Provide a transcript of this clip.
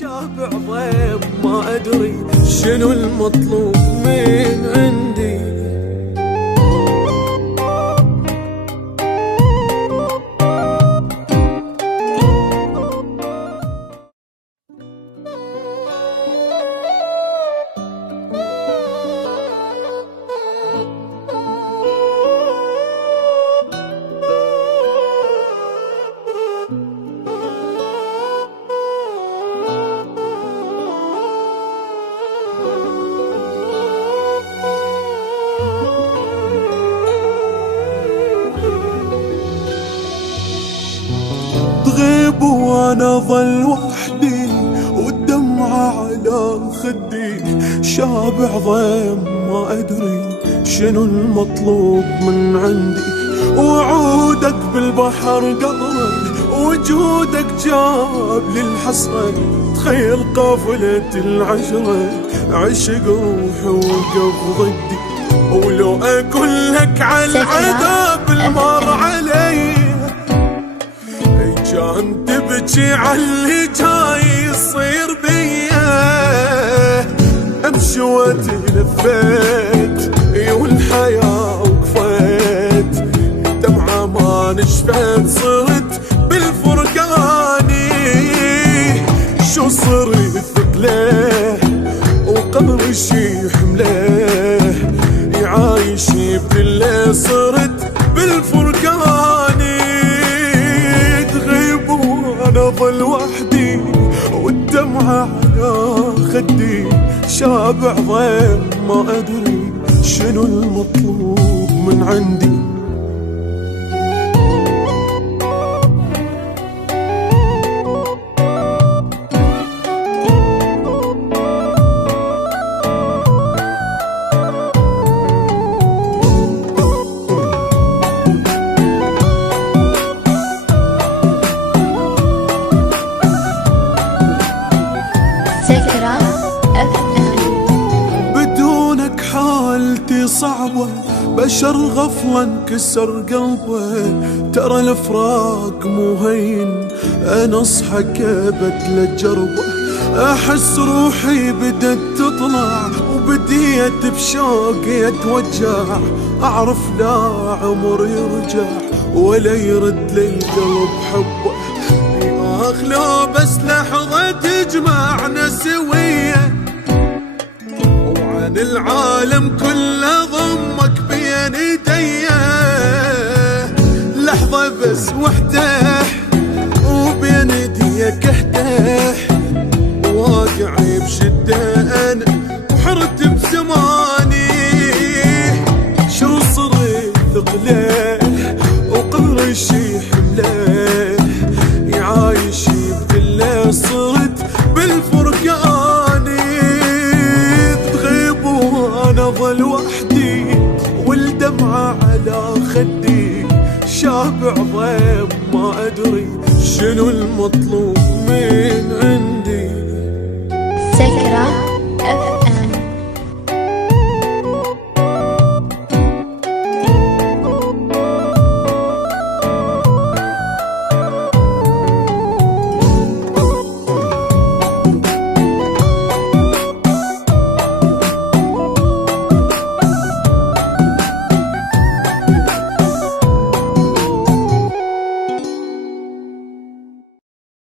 شابع ضيم ما أدري شنو المطلوب من عندي. تغيب وانا ظل وحدي والدمعة على خدي، شابع ضيم ما ادري شنو المطلوب من عندي. وعودك بالبحر قطرك وجودك جاب لي الحسرة، تخيل قافلة العشرة عشق روحي وقف ضدي. ولو اقول لك على العذاب المر علي كان تبكي عاللي جاي يصير بيا. امشي وتلفيت والحياة وقفت، دمعة ما نشفت صرت بالفرقاني. شو صرت ثقله وقبر شي حمله، يعايش بكله صرت بالفرقاني. أنا ظل وحدي والدمعة على خدي، شابع ضيم ما أدري شنو المطلوب من عندي. بدونك حالتي صعبة، بشر غفلة انكسر قلبه. ترى الفراق مو هين، انا اصحى كبت للجربة. احس روحي بدت تطلع وبديت بشوقي اتوجع. اعرف لا عمر يرجع ولا يرد للقلب حبه. لو بس لحظة تجمعنا سوية، وعن العالم كله ضمك بين ايديه. لحظة بس وحده وبين ايديك اهده، واقعي بشدة انا وحرت بزماني. شو صرت ثقله وقبر شي حمله، يعايش بكله صرت بالفرقاني. تغيب وانا ظل وحدي والدمعة على خدي، شابع ضيم ما ادري شنو المطلوب